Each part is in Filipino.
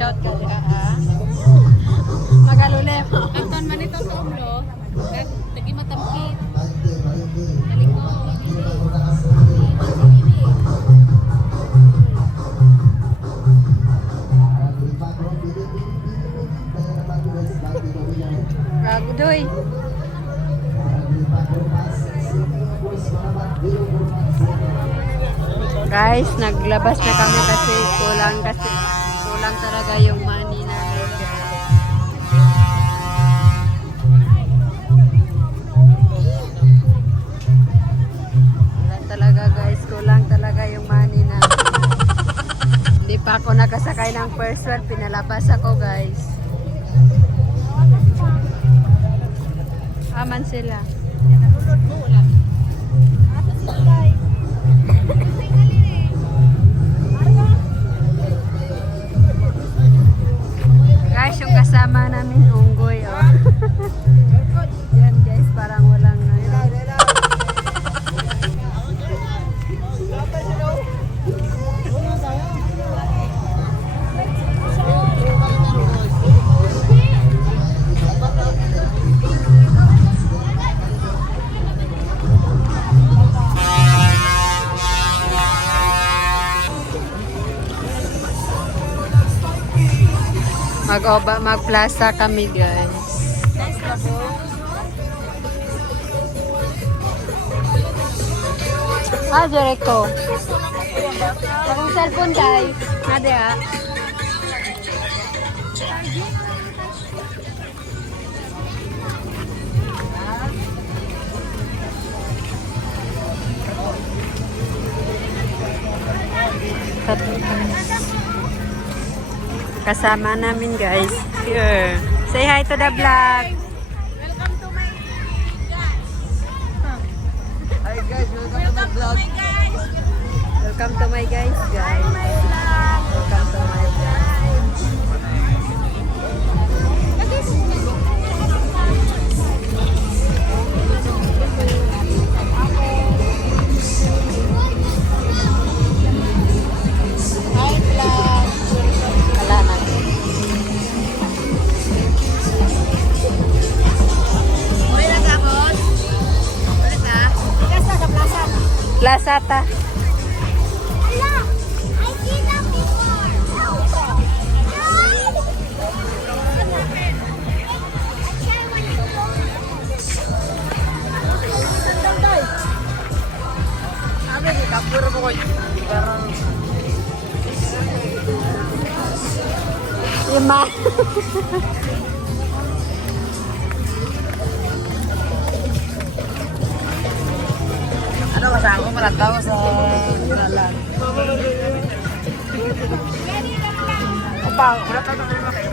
Shout ka diha ha. Magalule mo. Anton man ito sa umlo. Lagi matamkit. Naliko. Ragudoy. Guys, naglabas na kami kasi kulang talaga yung money namin, guys. Kulang talaga yung money namin. Hindi pa ako nakasakay ng first one, pinalabas ako, guys. Aman sila. Guys, yung kasama namin, unggoy, oh. Yan, guys, parang walang mag-plaza kami, guys. Jericho. Akong cellphone, guys. Nade, ha? Kasama namin, guys. Here. Say hi to the vlog. Welcome to my guys. Hi guys, welcome to my vlog. Welcome to my guys, guys. Welcome to my vlog. Plaza ta. Lima. Ano masako pala tao sa lalan. Opa, wala tayo na kayo.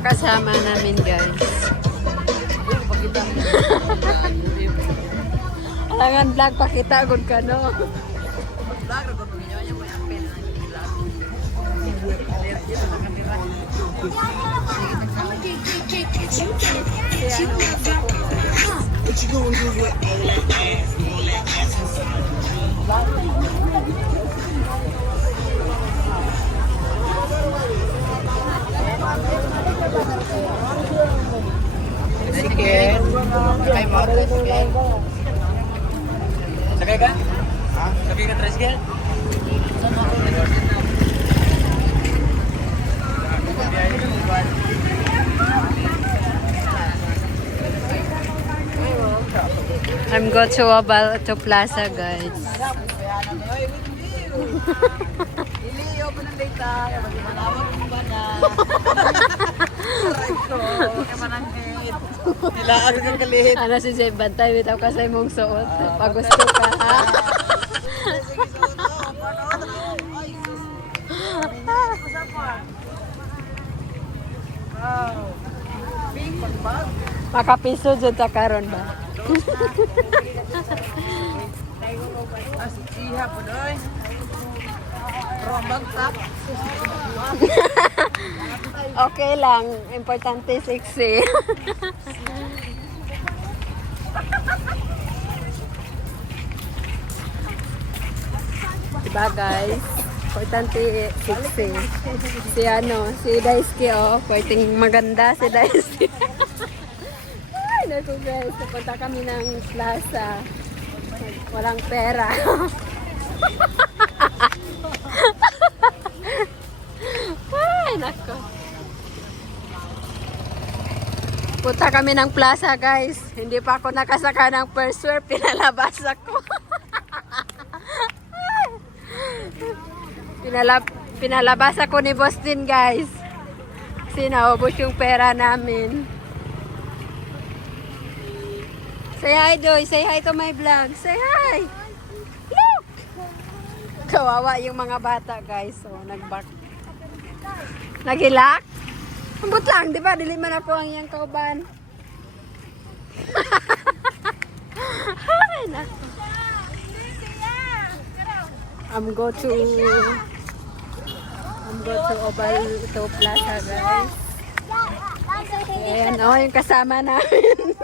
Kasama namin, guys. Alangan vlog pakita gud ka no. Vlog ra gud niyo yung may apel. What you gonna do with all that ass? Sige. Sakay mo. Sakay ka? Ha? Sakay ka tricycle? I'm go to Abalto Plaza, guys. Nilaan ng kalit. Ano si Jay Bantay, bitaw ka sa imong suot. Pag gusto ka, ha? Makapiso dyan ta karon ba? Iha po doy. Rombang tap. Okay lang. Importante sexy. Diba guys? Importante sexy. Si si Daisuke pwedeng maganda si Daisuke. Ay, naku guys. Pupunta kami ng plaza. Walang pera. Ay, naku. Punta kami ng plaza guys. Hindi pa ako nakasaka ng first wear. Pinalabas ako. Pinalabas ako ni Boss din guys. Kasi naubos yung pera namin. Say hi Doy. Say hi to my vlog. Say hi. Look! Kawawa yung mga bata guys. So, Nagilak? Ambot lang, di ba? Dili man ako ang iyang kauban. Ay, naku. I'm go to Obalto Plaza, guys. Ayan, yung kasama namin.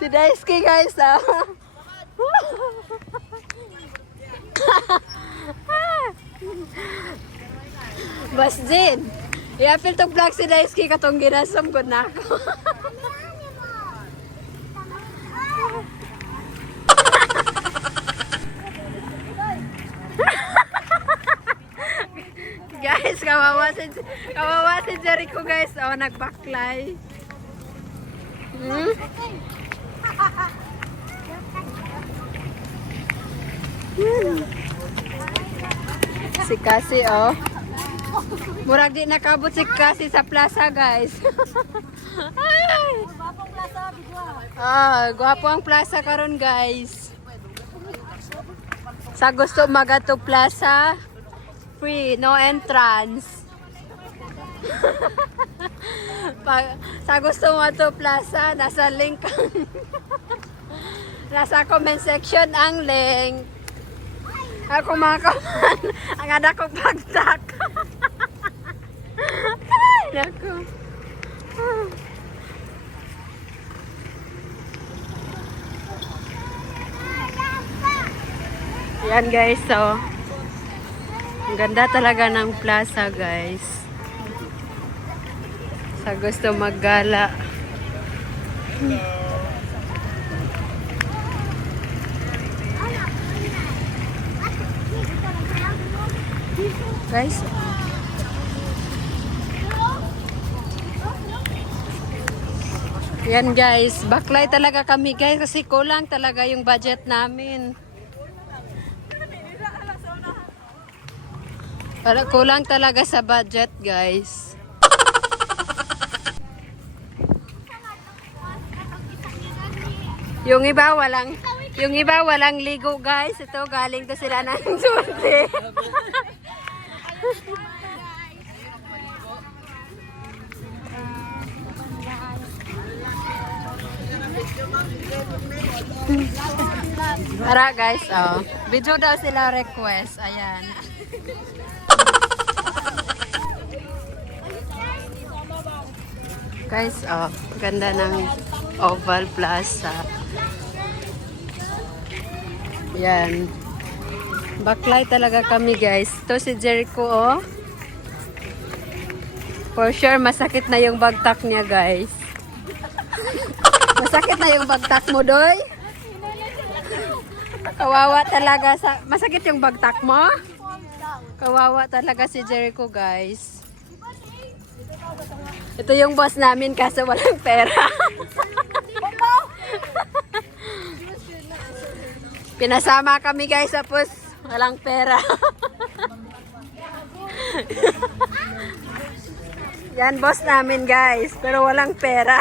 Si Daisuke, guys, Bas din. I-apil tong vlog si Daisuke katong ginasam ko na ako. Guys, kawawa si Jericho guys. Nagbaklay. Si Cassie, murag di nakabot si Cassie sa plaza, guys. Gwapo ang plaza karon, guys. Sa gusto magato plaza, free, no entrance. Sa gusto mo to plaza, nasa link. Nasa comment section ang link. Ako mga kaman, ang anak kong bagtak. Ay, naku. Yan guys, so ang ganda talaga ng plaza guys. Sa gusto maggala. Guys, yan guys, baklay talaga kami guys kasi kulang talaga yung budget namin. Kulang talaga sa budget guys. Yung iba walang ligo guys. Ito galing to sila ng surte. Tara guys, video daw sila request. Ayan. Guys, ganda ng Oval Plaza. Yan. Baklay talaga kami guys. Ito si Jericho, For sure, masakit na yung bagtak niya guys. Masakit na yung bagtak mo, Doy? Kawawa talaga sa... Masakit yung bagtak mo? Kawawa talaga si Jericho, guys. Ito yung boss namin kaso walang pera. Pinasama kami guys tapos walang pera. Yan boss namin guys pero walang pera.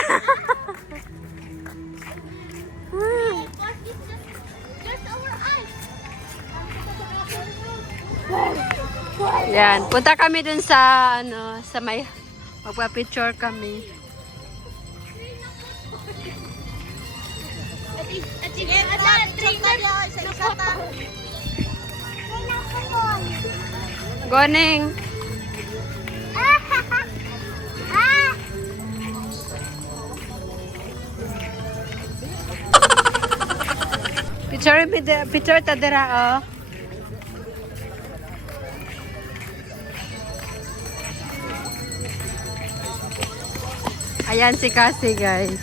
Yan, punta kami dun sa ano, sa may magpa-picture kami. Goning. Picture ta dira oh. Ayan si Cassie, guys.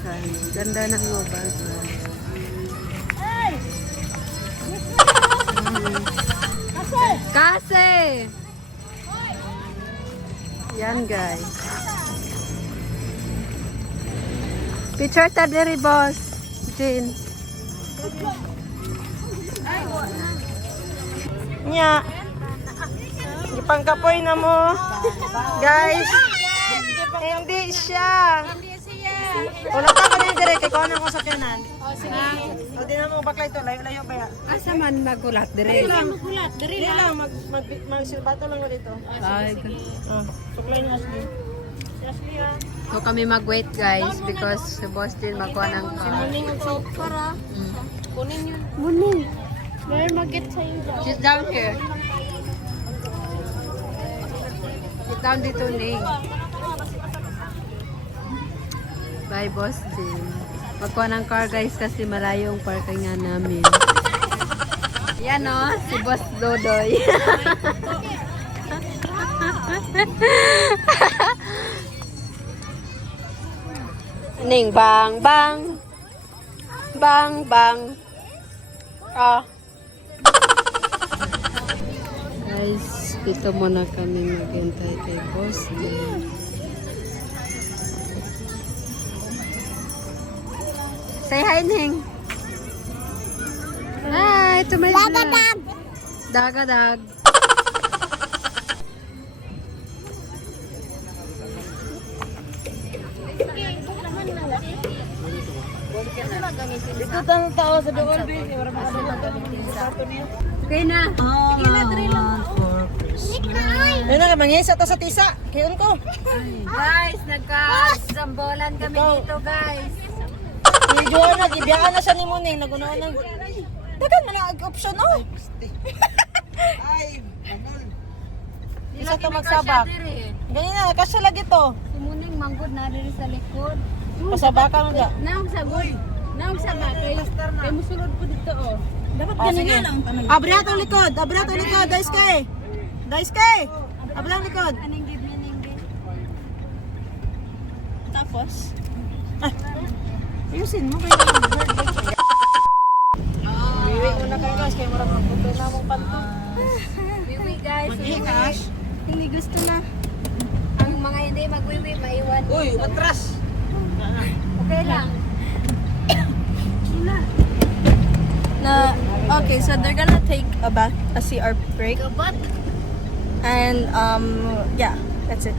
Ayan, ganda ng mobile phone. Cassie! Yan, guys. Picture ta diri, boss. Jane. Nya. Ipangkapoy na mo. Guys. Hindi siya. Wala ka pa dire kay kuha na ko sa kanan. O di na mo baklay to, layo ba ya? Asa man magulat dire? Dili lang magsilbato lang ko dito. Ay, Suklay ni Ashley. Si Ashley ah. so kami mag-wait guys because si boss din magkuha ng car. Muning og soap para. Kunin yun. Muning. Where mag-get sa'yo daw? Sit down here. Sit down dito, Ning. Bye, boss din. Magkuha ng car guys kasi malayo yung parking nga namin. Yan o, si Boss Dodoy. Ning, bang, bang. Bang, bang. Ah. Guys, dito muna kami maghintay kay Boss din. Say hi, Ning. Hi, to my vlog. Dagadag. Dagadag. Dito tang tao sa doon bi. Okay na. Sige na diri lang. Ayun na mangisa ta sa tisa. Kayon ko. Guys, nagka-sambolan kami dito, guys. Ni Joanna gibiyaan na siya ni Muning nagunaon ng. Dagan man ang option oh. Ay, manol. Isa to magsabak. Ganyan na kasya lagi to. Sumuning manggod na rin sa likod. Pasabakan mo dya. Naong sagoy. Naong sabak. Kay musulod po dito oh. Dapat ganyan lang. Abra to likod. Abra to likod. Dais kay. Dais kay. Abra likod. Aning give me, aning give. Tapos. Ah. Ayusin mo kayo. Wiwi mo na kayo guys. Kaya marang magpunta na mong panto. Wiwi, guys. Mag-i-cash. Hindi gusto na. Ang mga hindi magwiwi, maiwan. Uy, matras. Okay lang. Okay, so they're gonna take a CR break, Kabat. and yeah, that's it.